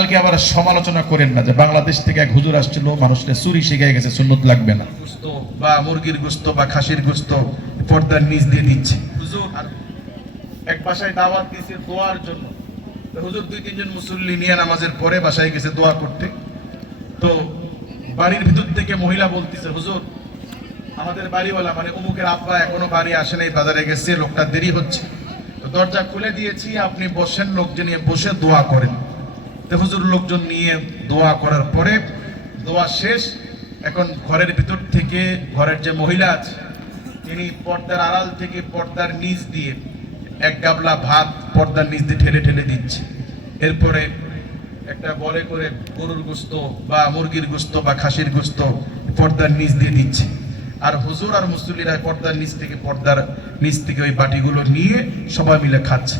কালকে আবার সমালোচনা করেন না যে বাংলাদেশ থেকে এক হুজুর আসছিল মানুষকে চুরি শিখে গেছে সুন্নত লাগবে না। গোস্ত বা মুরগির গোস্ত বা খাসির গোস্ত পর্দার নিচ দিয়ে দিচ্ছে। হুজুর এক বাসায় দাওয়াত দিয়েছে দোয়ার জন্য। তো হুজুর দুই তিনজন মুসল্লি নিয়ে নামাজের পরে বাসায় গেছে দোয়া করতে। তো বাড়ির ভিতর থেকে মহিলা বলতেছে হুজুর আমাদের বাড়িওয়ালা মানে অমুকের আব্বা এখনও বাড়ি আসে নাই বাজারে গেছে লোকটা দেরি হচ্ছে। তো দরজা খুলে দিয়েছি আপনি বসেন লোকজন নিয়ে বসে দোয়া করেন। হুজুর লোকজন নিয়ে দোয়া করার পরে দোয়া শেষ। এখন ঘরের ভিতর থেকে ঘরের যে মহিলা আছে, তিনি পর্দার আড়াল থেকে পর্দার নিচ দিয়ে এক গাবলা ভাত পর্দার নিচ দিয়ে ঠেলে ঠেলে দিচ্ছে। এরপরে একটা বলে করে গরুর গোস্ত বা মুরগির গোস্ত বা খাসির গোস্ত পর্দার নিচ দিয়ে দিচ্ছে। আর হুজুর আর মুসল্লিরা পর্দার নিচ থেকে পর্দার নিচ থেকে ওই বাটিগুলো নিয়ে সবাই মিলে খাচ্ছে।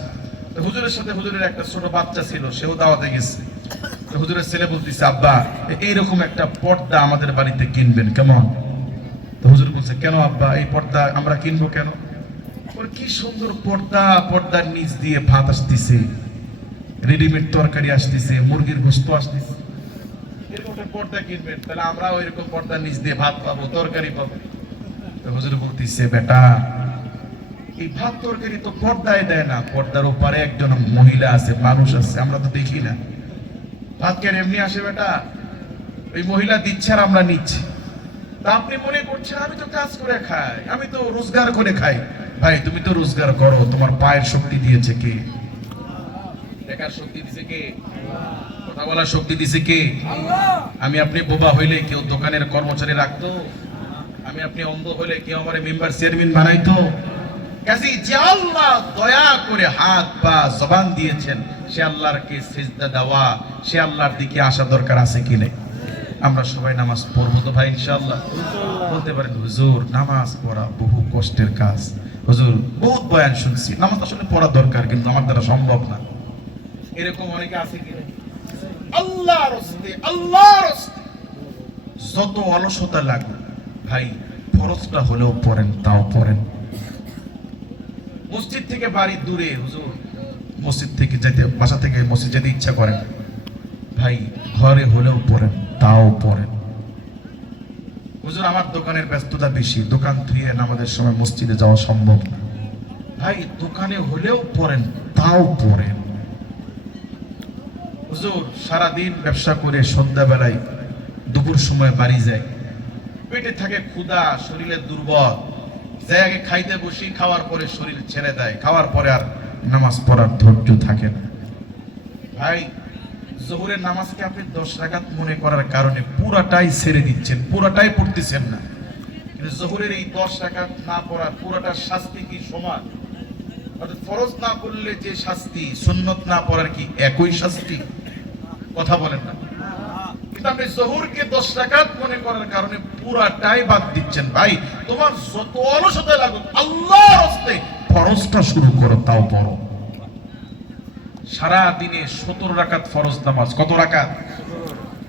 হুজুরের সাথে হুজুরের একটা ছোট বাচ্চা ছিল, সেও দাওয়াতে গেছে। হুজুরের ছেলে বলতেছে, আব্বা এইরকম একটা পর্দা আমাদের বাড়িতে কিনবেন, কেমন? তো হুজুর বলছে, কেন আব্বা, এই পর্দা আমরা কিনবো কেন? ওর কি সুন্দর পর্দা, পর্দার নিচ দিয়ে ভাত আসতেছে, রেডিমেড তরকারি আসতেছে, মুরগির গোস্ত আসতেছে। পর্দা কিনবেন, তাহলে আমরাও এরকম পর্দার নিচ দিয়ে ভাত পাবো তরকারি পাবো হুজুর বলতেছে, বেটা, এই ভাত তরকারি তো পর্দায় দেয় না, পর্দার ওপারে একজন মহিলা আছে, মানুষ আছে, আমরা তো দেখি না। ভাত কেন এমনি আসে বেটা? ওই মহিলা দিচ্ছে আর আমরা নিচ্ছি। তা আপনি মনে করছেন আমি তো কাজ করে খাই, আমি তো রোজগার করে খাই। ভাই, তুমি তো রোজগার করো, তোমার পায়ের শক্তি দিয়েছে কে? দেখার শক্তি দিছে কে? কথা বলার শক্তি দিছে কে? আমি আপনি বোবা হইলে কেউ দোকানের কর্মচারী রাখতো? আমি আপনি অন্ধ হলে কেউ আমার মেম্বার চেয়ারম্যান বানাইতো? কাজী, যে আল্লাহ দয়া করে হাত, পা, জবান দিয়েছেন সে আল্লাহর কে সিজদা দেওয়া সে আল্লাহর দিকে আসা দরকার আছে কি নেই? আমরা সবাই নামাজ পড়ব তো ভাই ইনশাআল্লাহ। বলতে পারেন হুজুর নামাজ পড়া বহু কষ্টের কাজ। হুজুর বহুত বয়ান শুনছি। নামাজ আসলে পড়া দরকার কিন্তু আমার দ্বারা সম্ভব না। এরকম অনেকে আছে কি না? আল্লাহর হস্তে আল্লাহর হস্তে। যত অলসতা লাগুক ভাই ফরজটা হলেও পড়েন তাও পড়েন। মসজিদ থেকে বাড়ি দূরে হুজুর মসজিদ থেকে যেতে, বাসা থেকে মসজিদ যেতে ইচ্ছা করেন। ভাই, ঘরে হলেও পড়েন, তাও পড়েন। হুজুর, আমার দোকানের ব্যস্ততা বেশি। দোকান ধুয়ে আমাদের সময় মসজিদে যাওয়া সম্ভব না। ভাই, দোকানে হলেও পড়েন, তাও পড়েন। হুজুর, সারাদিন ব্যবসা করে সন্ধ্যাবেলায় দুপুর সময় বাড়ি যায়। পেটে থাকে ক্ষুধা, শরীরে দুর্বল। আগে খাইতে বসি, খাওয়ার পরে শরীর ছেড়ে দেয়। খাওয়ার পরে আর নামাজ পড়ার ধৈর্য থাকে না। ভাই, জোহরের নামাজকে আপনি দশ রাকাত মনে করার কারণে পুরাটাই ছেড়ে দিচ্ছেন, পুরাটাই পড়তেছেন না। কিন্তু জোহরের এই দশ রাকাত না পড়ার পুরাটার শাস্তি কি সমান? অর্থাৎ ফরজ না করলে যে শাস্তি, সুন্নত না পড়ার কি একই শাস্তি? কথা বলেন না। কিন্তু আপনি জহুরকে দশ রাকাত মনে করার কারণে পুরাটাই বাদ দিচ্ছেন। ভাই, তোমার যত অলসতা লাগুক, আল্লাহর হস্তে ফরজটা শুরু করো, তাও পড়ো। সারা দিনে সতেরো রাকাত ফরজ নামাজ। কত রাকাত?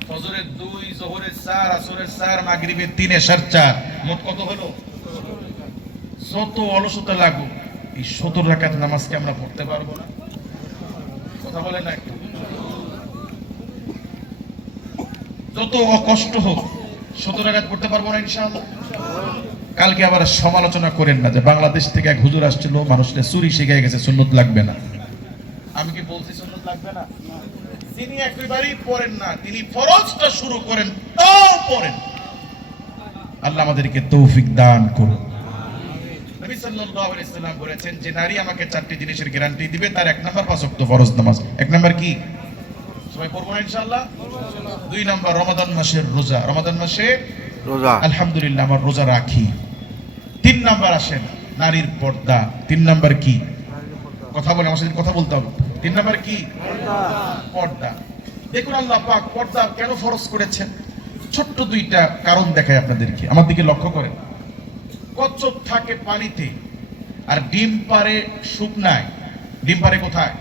ফজরের দুই, জোহরের চার, আসরের চার, মাগরিবের তিন এশার চার। মোট কত হলো? যত অলসতা লাগুক, এই সতেরো রাকাত নামাজকে আমরা পড়তে পারব না। কথা বলে না একটু। যত কষ্ট হোক, সতেরো রাকাত পড়তে পারব না ইনশাআল্লাহ। কালকে আবার সমালোচনা করেন না যে বাংলাদেশ থেকে এক হুজুর আসছিল মানুষকে চুরি শিখে গেছে, সুন্নত লাগবে না। আমি কি বলছি সুন্নত লাগবে না? তিনি একেবারেই পড়েন না, তিনি ফরজটা শুরু করেন, তাও পড়েন। আল্লাহ আমাদেরকে তৌফিক দান করুন। যে নারী আমাকে চারটি জিনিসের গ্যারান্টি দিবে, তার এক এক নাম্বার কি? সবাই দুই রমাদান মাসের রোজা। রমাদান মাসে রোজা। আলহামদুলিল্লাহ আমার রোজা রাখি। তিন নাম্বার আসেন নারীর পর্দা। তিন নাম্বার কি? কথা বলে আমার সাথে কথা বলতে হবে। তিন নাম্বার কি? পর্দা। দেখুন আল্লাহ পাক পর্দা কেন ফরজ করেছেন? ছোট্ট দুইটা কারণ দেখায় আপনাদেরকে। আমার দিকে লক্ষ্য করেন। কচ্ছপ থাকে পানিতে আর ডিম পারে শুকনায়। ডিম পারে কোথায়?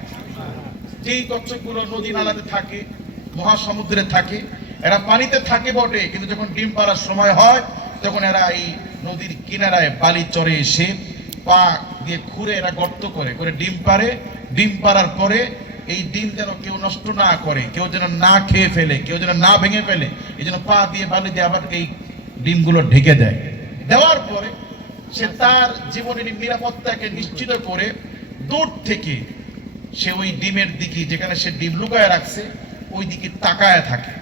যেই কচ্ছপগুলো নদী নালাতে থাকে মহাসমুদ্রে থাকে এরা পানিতে থাকে বটে, কিন্তু যখন ডিম পাড়ার সময় হয়, তখন এরা এই নদীর কিনারায় বালি চরে এসে পা দিয়ে খুঁড়ে এরা গর্ত করে করে ডিম পারে ডিম পাড়ার পরে এই ডিম যেন কেউ নষ্ট না করে, কেউ যেন না খেয়ে ফেলে, কেউ যেন না ভেঙে ফেলে, এই জন্য পা দিয়ে বালি দিয়ে আবার এই ডিমগুলো ঢেকে দেয়। দেওয়ার পরে সে তার জীবনের নিরাপত্তাকে নিশ্চিত করে দূর থেকে সে ওই ডিমের দিকে, যেখানে সে ডিম লুকায় রাখছে, ওই দিকে তাকায় থাকে।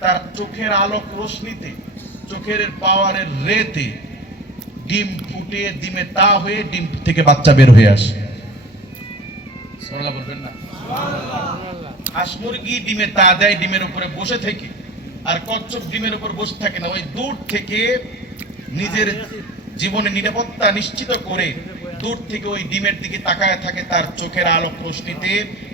তার চোখের আলোক রশ্মিতে চোখের পাওয়ারের রেতে ডিম ফুটে ডিমে তা হয়ে ডিম থেকে বাচ্চা বের হয়ে আসে। বলবেন না? হাঁস মুরগি ডিমে তা দেয় ডিমের উপরে বসে থেকে। আর কচ্ছপ ডিমের উপর বসে থাকে না ওই দূর থেকে নিজের জীবনে নিরাপত্তা নিশ্চিত করে দূর থেকে ওই ডিমের দিকে তাকায় থাকে তার চোখের আলোক রশ্মিতে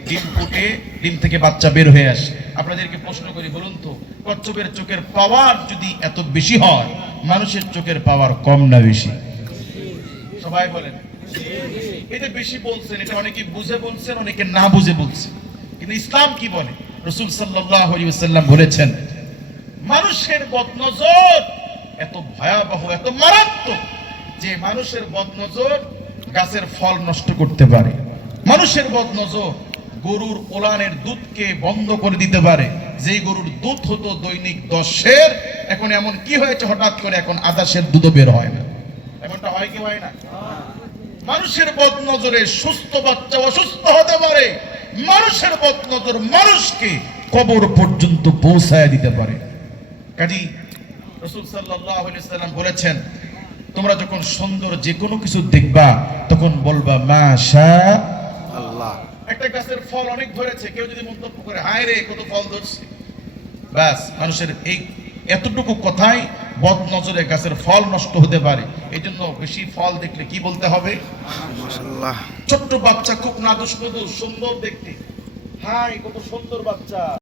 ডিম ফুটে, ডিম থেকে বাচ্চা বের হয়ে আসে। আপনাদেরকে প্রশ্ন করি, বলুন তো, কচ্ছপের চোখের পাওয়ার যদি এত বেশি হয়, মানুষের চোখের পাওয়ার কম না বেশি? সবাই বলেন। এটা বেশি বলছেন, এটা অনেকে বুঝে বলছেন, অনেকে না বুঝে বলছেন। কিন্তু ইসলাম কি বলে? রসুল সাল্লাল্লাহু বলেছেন, মানুষের বদনজর এত ভয়াবহ, এত মারাত্মক যে মানুষের বদনজর গাছের ফল নষ্ট করতে পারে। মানুষের বদনজর গরুর ওলানের দুধকে বন্ধ করে দিতে পারে। যেই গরুর দুধ হতো দৈনিক দশের, এখন এমন কি হয়েছে হঠাৎ করে এখন আদাসের দুধও বের হয় না। এমনটা হয় কি হয় না? মানুষের বদনজরে সুস্থ বাচ্চা অসুস্থ হতে পারে। মানুষের বদনজর মানুষকে কবর পর্যন্ত পৌঁছায় দিতে পারে। কাজী রসুল আলাইহি সাল্লাম বলেছেন তোমরা যখন সুন্দর যে কোনো কিছু দেখবা তখন বলবা মাশা আল্লাহ। একটা গাছের ফল অনেক ধরেছে কেউ যদি মন্তব্য করে হায় রে কত ফল ধরছে। ব্যাস মানুষের এই এতটুকু কথাই বদ নজরে গাছের ফল নষ্ট হতে পারে। এই জন্য বেশি ফল দেখলে কি বলতে হবে? ছোট্ট বাচ্চা খুব নাদুস নদুস সুন্দর দেখতে। হাই কত সুন্দর বাচ্চা।